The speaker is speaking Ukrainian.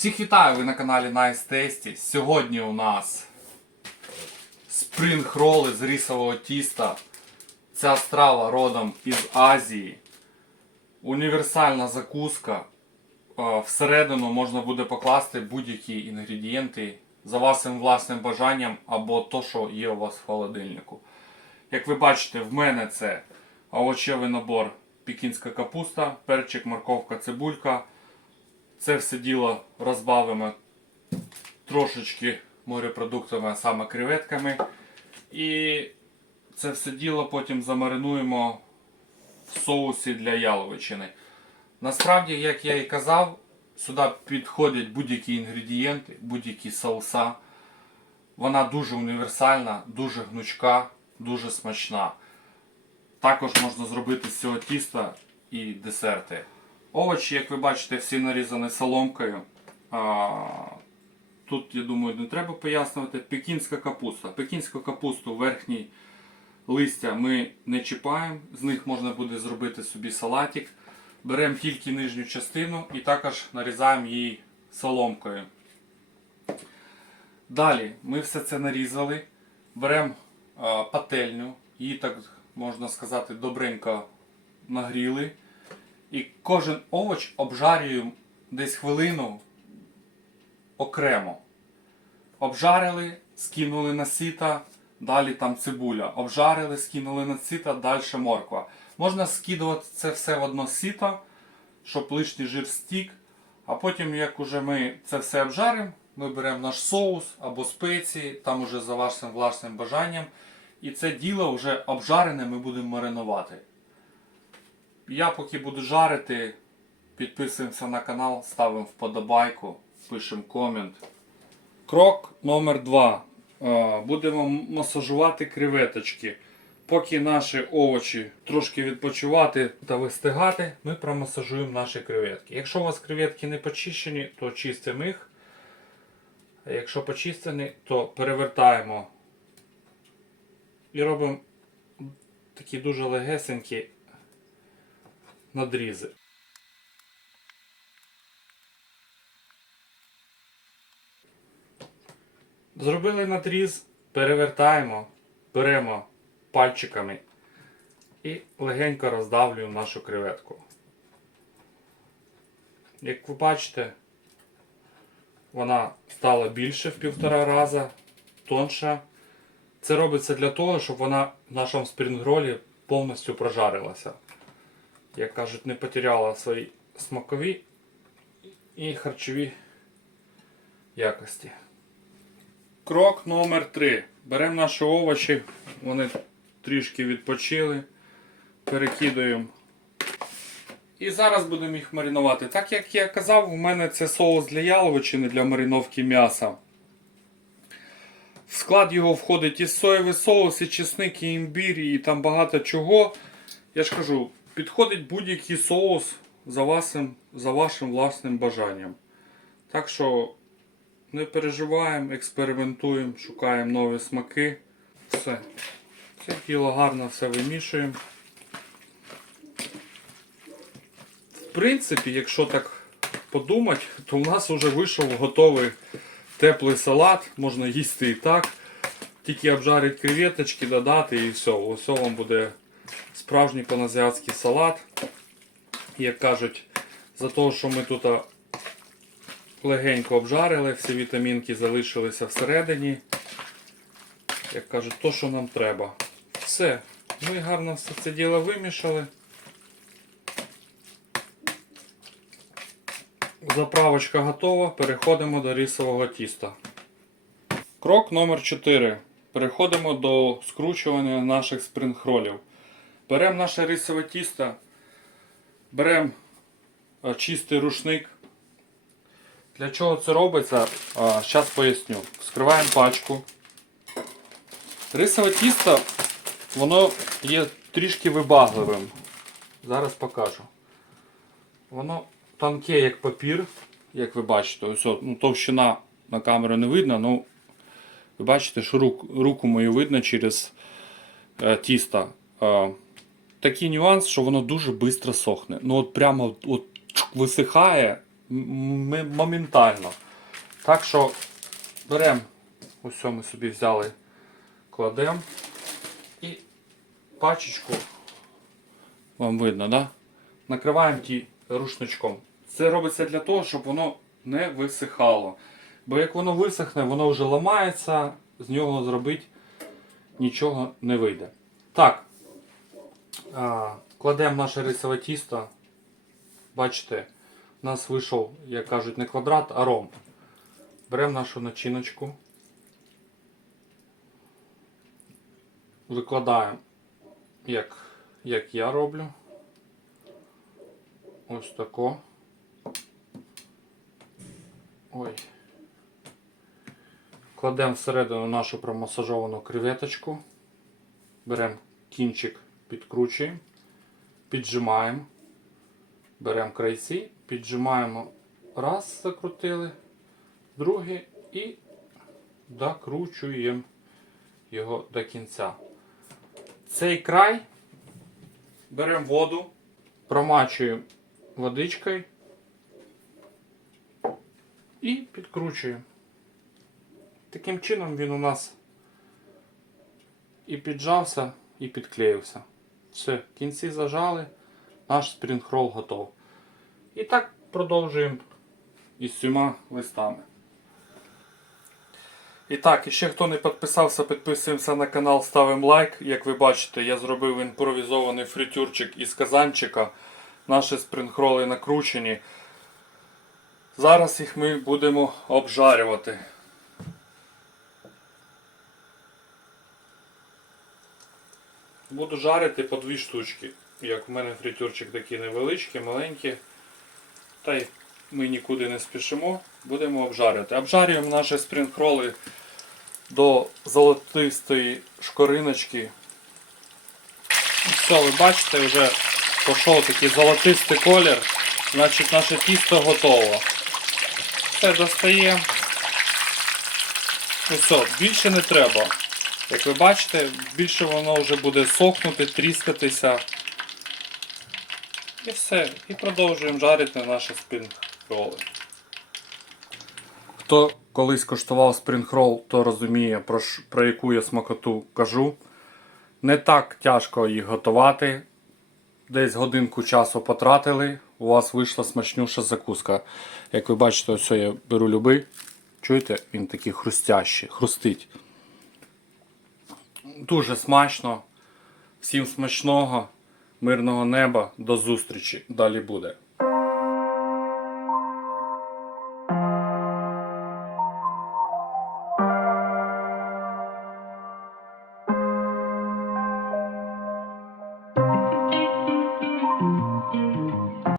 Всіх вітаю! Ви на каналі Nice Tasty. Сьогодні у нас спринг роли з рисового тіста. Ця страва родом із Азії. Універсальна закуска. Всередину можна буде покласти будь-які інгредієнти за вашим власним бажанням або то, що є у вас в холодильнику. Як ви бачите, в мене це овочевий набор пекінська капуста, перчик, морковка, цибулька. Це все діло розбавимо трошечки морепродуктами, а саме креветками. І це все діло потім замаринуємо в соусі для яловичини. Насправді, як я і казав, сюди підходять будь-які інгредієнти, будь-які соуса. Вона дуже універсальна, дуже гнучка, дуже смачна. Також можна зробити з цього тіста і десерти. Овочі, як ви бачите, всі нарізані соломкою. Тут, я думаю, не треба пояснювати. Пекінська капуста. Пекінську капусту верхній листя ми не чіпаємо, з них можна буде зробити собі салатик. Беремо тільки нижню частину і також нарізаємо її соломкою. Далі ми все це нарізали, беремо пательню, її так можна сказати добренько нагріли. І кожен овоч обжарюємо десь хвилину окремо. Обжарили, скинули на сіта, далі там цибуля. Обжарили, скинули на сіта, далі морква. Можна скидувати це все в одно сіто, щоб лишній жир стік. А потім, як уже ми це все обжаримо, ми беремо наш соус або спеції, там уже за вашим власним бажанням. І це діло вже обжарене ми будемо маринувати. Я поки буду жарити, підписуємося на канал, ставимо вподобайку, пишемо комент. Крок номер 2. Будемо масажувати креветочки. Поки наші овочі трошки відпочивати та вистигати, ми промасажуємо наші креветки. Якщо у вас креветки не почищені, то чистимо їх. А якщо почистені, то перевертаємо і робимо такі дуже легесенькі надрізи. Зробили надріз, перевертаємо, беремо пальчиками і легенько роздавлюємо нашу креветку. Як ви бачите, вона стала більше в півтора раза, тонша. Це робиться для того, щоб вона в нашому спрінгролі повністю прожарилася як кажуть, не потеряла свої смакові і харчові якості. Крок номер 3. Беремо наші овочі, вони трішки відпочили, перекидуємо. І зараз будемо їх маринувати. Так як я казав, у мене це соус для яловичини для мариновки м'яса. В склад його входить і соєвий соус, і чесник, і імбір, і там багато чого. Я ж кажу, підходить будь-який соус за вашим, за вашим власним бажанням. Так що не переживаємо, експериментуємо, шукаємо нові смаки. Все. Це діло гарно все вимішуємо. В принципі, якщо так подумати, то у нас вже вийшов готовий теплий салат, можна їсти і так. Тільки обжарити креветочки, додати і все. Ось вам буде справжній паназіатський салат. Як кажуть, за те, що ми тут легенько обжарили, всі вітамінки залишилися всередині. Як кажуть, то, що нам треба. Все. Ми гарно все це діло вимішали. Заправочка готова. Переходимо до рисового тіста. Крок номер 4. Переходимо до скручування наших спринг-ролів. Беремо наше рисове тісто, беремо е, чистий рушник. Для чого це робиться? Зараз поясню. Скриваємо пачку. Рисове тісто, воно є трішки вибагливим. Зараз покажу. Воно тонке, як папір, як ви бачите, ось от, ну, товщина на камеру не видно, ну ви бачите, що рук, руку мою видно через е, тісто. Е, такий нюанс, що воно дуже швидко сохне. Ну от прямо от, висихає м- м- моментально. Так що беремо, ось ми собі взяли, кладемо і пачечку, вам видно, да? накриваємо ті рушничком. Це робиться для того, щоб воно не висихало. Бо як воно висохне, воно вже ламається, з нього зробити нічого не вийде. Так, кладемо наше рисове тісто. Бачите, у нас вийшов, як кажуть, не квадрат, а ромб. Беремо нашу начиночку. Викладаємо, як, як я роблю. Ось тако. Ой. Кладемо всередину нашу промасажовану креветочку. Беремо кінчик, підкручуємо, піджимаємо. Беремо крайці, піджимаємо. Раз, закрутили, другий і докручуємо його до кінця. Цей край беремо воду, промачуємо водичкою і підкручуємо. Таким чином він у нас і піджався, і підклеївся. Все, кінці зажали, наш спрінг-рол готов. І так продовжуємо із всіма листами. І так, і ще хто не підписався, підписуємося на канал, ставимо лайк. Як ви бачите, я зробив імпровізований фритюрчик із казанчика. Наші спрінг-роли накручені. Зараз їх ми будемо обжарювати. Буду жарити по дві штучки. Як в мене фритюрчик такий невеличкий, маленький. Та й ми нікуди не спішимо, будемо обжарювати. Обжарюємо наші спрінг-роли до золотистої шкориночки. Все, ви бачите, вже пішов такий золотистий колір. Значить наше тісто готово. Все достаємо. Все, більше не треба. Як ви бачите, більше воно вже буде сохнути, тріскатися. І все. І продовжуємо жарити наші спрінг-роли. Хто колись коштував спрінг-рол, то розуміє, про, про яку я смакоту кажу. Не так тяжко їх готувати. Десь годинку часу потратили, у вас вийшла смачнюша закуска. Як ви бачите, ось я беру любий. Чуєте, він такий хрустящий, хрустить. Дуже смачно. Всім смачного, мирного неба, до зустрічі. Далі буде.